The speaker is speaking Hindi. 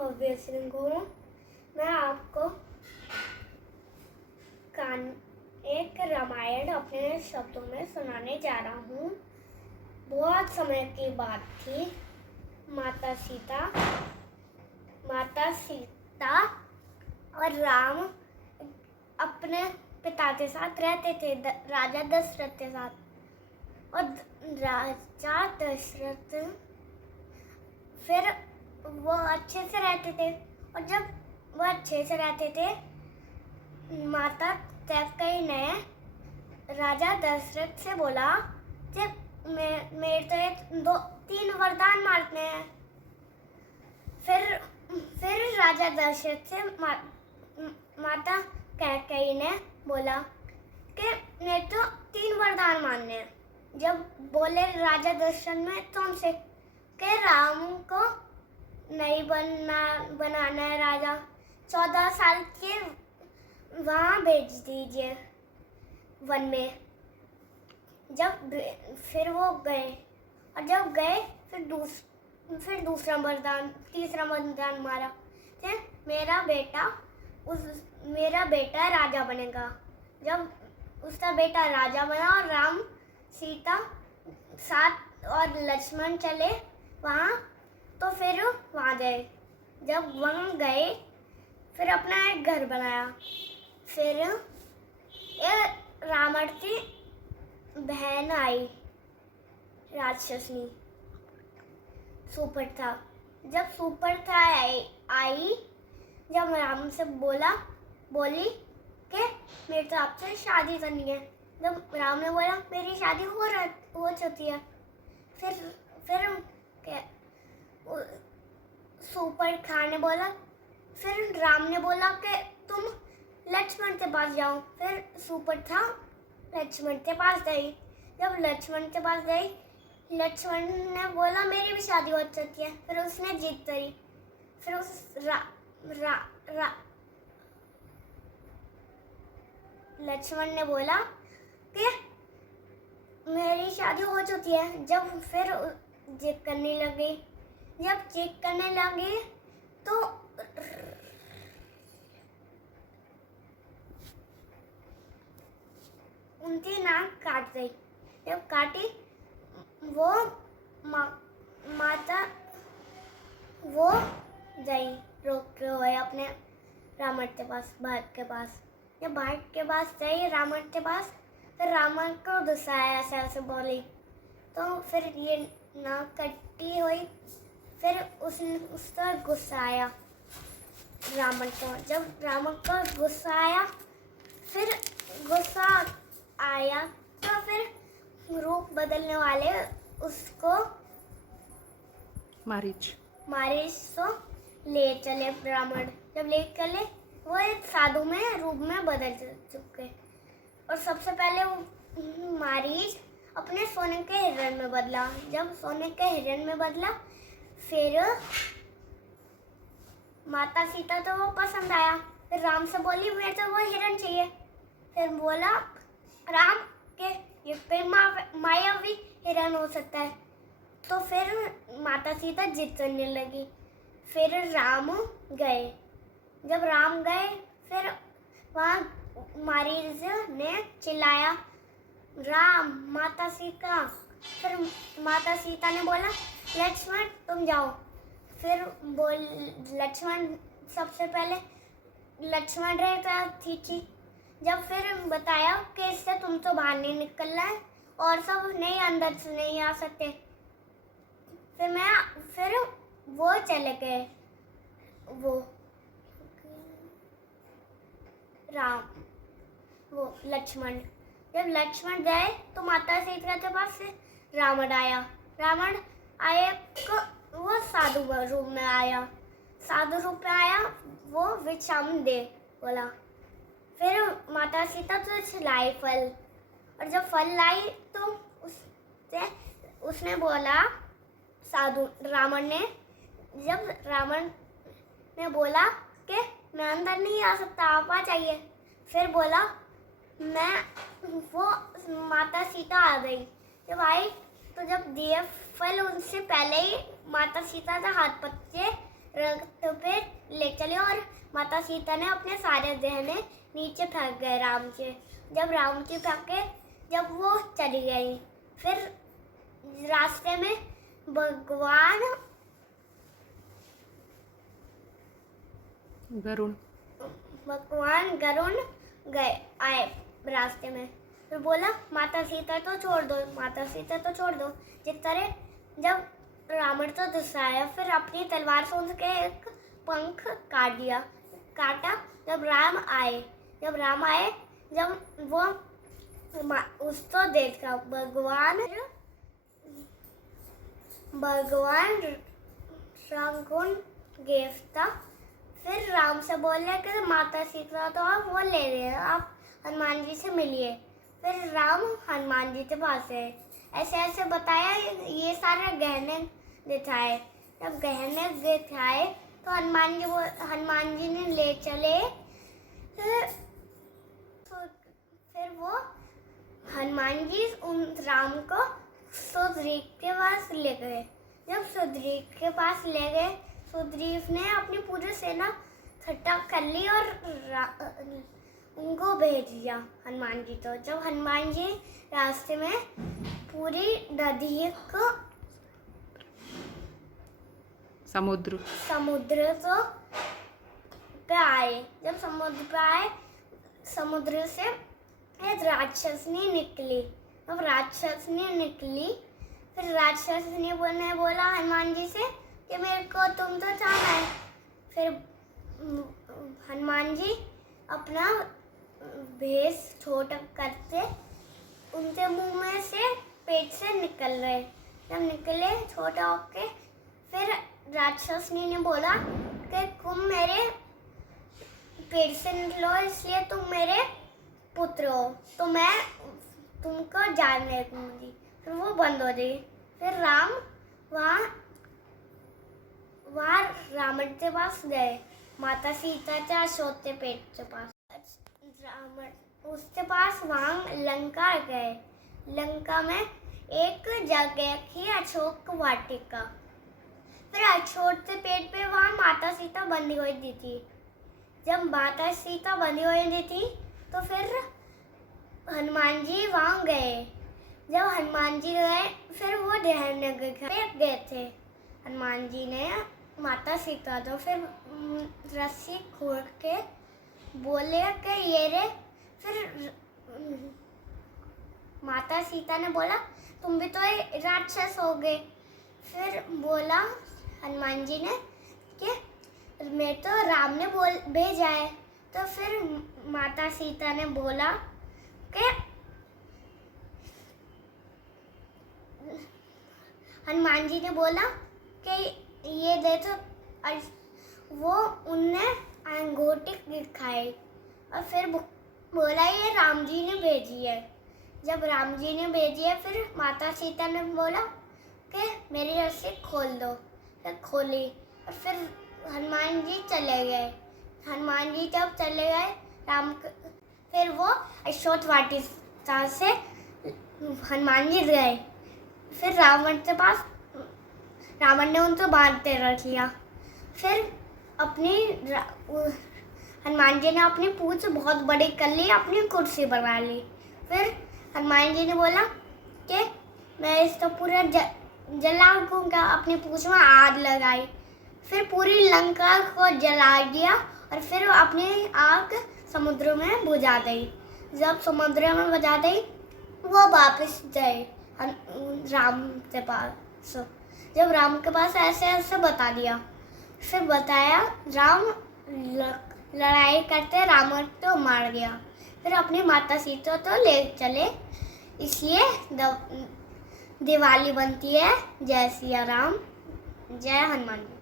भव्य सिंह हूँ। मैं आपको एक रामायण अपने शब्दों में सुनाने जा रहा हूँ। बहुत समय की बात थी। माता सीता और राम अपने पिता के साथ रहते थे, राजा दशरथ के साथ। और राजा दशरथ फिर वो अच्छे से रहते थे। और जब वो अच्छे से रहते थे, माता कैकेयी ने राजा दशरथ से बोला कि मेरे तो 3 वरदान मांगने हैं। फिर राजा दशरथ से माता कैकेयी ने बोला कि मेरे तो 3 वरदान मांगने हैं। जब बोले राजा दशरथ ने तो उनसे कि राम को नहीं बनाना है राजा, 14 साल के वहाँ भेज दीजिए वन में। फिर वो गए, और जब गए फिर तीसरा वरदान मारा कि मेरा बेटा राजा बनेगा। जब उसका बेटा राजा बना और राम सीता साथ और लक्ष्मण चले वहाँ, तो फिर वहाँ गए। जब वहाँ गए फिर अपना एक घर बनाया। फिर एक रावण की बहन आई, राक्षसनी सुपर्णा। जब सुपर्णा आई, जब राम से बोली कि मेरे तो आपसे शादी करनी है। जब राम ने बोला मेरी शादी हो चुकी है। फिर सुपर्णा ने बोला, फिर राम ने बोला कि तुम लक्ष्मण के पास जाओ। फिर सुपर्णा लक्ष्मण के पास गई। जब लक्ष्मण के पास गई, लक्ष्मण ने बोला मेरी भी शादी हो चुकी है। फिर उसने जिद करी। फिर लक्ष्मण ने बोला कि मेरी शादी हो चुकी है। जब फिर जिद करने लगी तो उनकी नाक काट गई। जब काटी, वो माता वो गई रोकते हुए अपने रावण के पास, भरत के पास। जब भरत के पास गई रावण के पास, फिर रावण को गुस्सा आया, ऐसे बोली। तो फिर ये नाक कटी हुई। फिर उसका गुस्सा आया रावण को। जब रावण को गुस्सा आया तो फिर रूप बदलने वाले उसको मारीच तो ले चले रावण। जब ले चले, वो एक साधु में रूप में बदल चुके। और सबसे पहले वो मारीच अपने सोने के हिरण में बदला। जब सोने के हिरण में बदला, फिर माता सीता तो वो पसंद आया। फिर राम से बोली मेरे तो वो हिरण चाहिए। फिर बोला राम के ये पे मायावी हिरण हो सकता है। तो फिर माता सीता जिद करने लगी। फिर राम गए। जब राम गए, फिर वहाँ मारीच ने चिल्लाया राम, माता सीता। फिर माता सीता ने बोला लक्ष्मण तुम जाओ। फिर लक्ष्मण सबसे पहले लक्ष्मण रहता थी। जब फिर बताया कि इससे तुम तो बाहर नहीं निकलना है और सब नहीं, अंदर से नहीं आ सकते। फिर वो चले गए, वो लक्ष्मण। जब लक्ष्मण गए तो माता सीता के पास से रावण आया। वो साधु रूप में आया। वो विषम दे बोला। फिर माता सीता तो लाई फल, और जब फल लाई तो उसने बोला रावण ने बोला कि मैं अंदर नहीं आ सकता, आप आ जाइए। फिर बोला वो माता सीता आ गई। जब आई तो जब दिए फल, उनसे पहले ही माता सीता का हाथ पत्ते रथ पे ले चले और माता सीता ने अपने सारे गहने नीचे फेंक गए राम के। जब राम जी फेंके, जब वो चली गई, फिर रास्ते में भगवान गरुण गए आए रास्ते में। फिर बोला माता सीता तो छोड़ दो, माता सीता तो छोड़ दो। जिस तरह जब रावण तो गुस्सा आया, फिर अपनी तलवार से उनके एक पंख काटा। जब राम आए, जब वो उसको देखा भगवान रावण गिरफ्ता। फिर राम से बोले कि माता सीता तो आप वो ले रहे हैं, आप हनुमान जी से मिलिए। फिर राम हनुमान जी के पास गए, ऐसे ऐसे बताया, ये सारे गहने दिखाए। जब गहने दिखाए तो हनुमान जी ने ले चले। फिर वो हनुमान जी उन राम को सुग्रीव के पास ले गए। जब सुग्रीव के पास ले गए, सुग्रीव ने अपनी पूरी सेना इकट्ठा कर ली और उनको भेज दिया हनुमान जी को। जब हनुमान जी रास्ते में पूरी नदी को समुद्र तो पे आए। जब समुद्र पे आए, समुद्र से एक राक्षसनी निकली। अब राक्षसनी निकली, फिर राक्षसनी बोला हनुमान जी से कि मेरे को तुम तो जाना है। फिर हनुमान जी अपना भेष छोटा करते उनके मुंह में से पेट से निकल रहे। जब निकले छोटा होके, फिर राक्षसनी ने बोला कि तुम मेरे पेट से निकलो, इसलिए तुम मेरे पुत्र हो, तो मैं तुमको जानने दूंगी। फिर वो बंद हो गई। फिर राम वहाँ रावण के पास गए, माता सीता के अशोक के पेट के पास। रावण उसके पास वहाँ लंका गए। लंका में एक जगह थी अशोक वाटिका। फिर अशोक के पेट पे वहाँ माता सीता बंधी हुई थी। जब माता सीता बंधी हुई थी तो फिर हनुमान जी वहाँ गए। जब हनुमान जी गए, फिर वो ध्यान गए थे हनुमान जी ने माता सीता तो फिर रस्सी खोल के बोले कि ये रे। फिर माता सीता ने बोला तुम भी तो राक्षस हो गए। फिर बोला हनुमान जी ने कि मैं तो राम ने भेजा है। तो फिर माता सीता ने बोला कि हनुमान जी ने बोला कि ये देखो, वो उनने अंगूठी दिखाई और फिर बोला ये राम जी ने भेजी है। जब राम जी ने भेजी है, फिर माता सीता ने बोला कि मेरी रस्सी खोल दो। फिर खोली और फिर हनुमान जी चले गए। हनुमान जी जब चले गए फिर वो अशोक वाटिका से हनुमान जी गए। फिर रावण ने उनको बांधते रख लिया। फिर हनुमान जी ने अपनी पूंछ बहुत बड़ी कर ली, अपनी कुर्सी बना ली। फिर हनुमान जी ने बोला कि मैं इसको पूरा जला दूंगा, अपनी पूंछ में आग लगाई। फिर पूरी लंका को जला दिया और फिर अपनी आग समुद्र में बुझा दी। जब समुद्र में बुझा दी, वो वापस गए राम के पास। जब राम के पास ऐसे ऐसे बता दिया, फिर बताया, राम लड़ाई करते रावण को मार गया। फिर अपनी माता सीता तो ले चले। इसलिए दिवाली बनती है। जय सिया राम, जय हनुमान जी।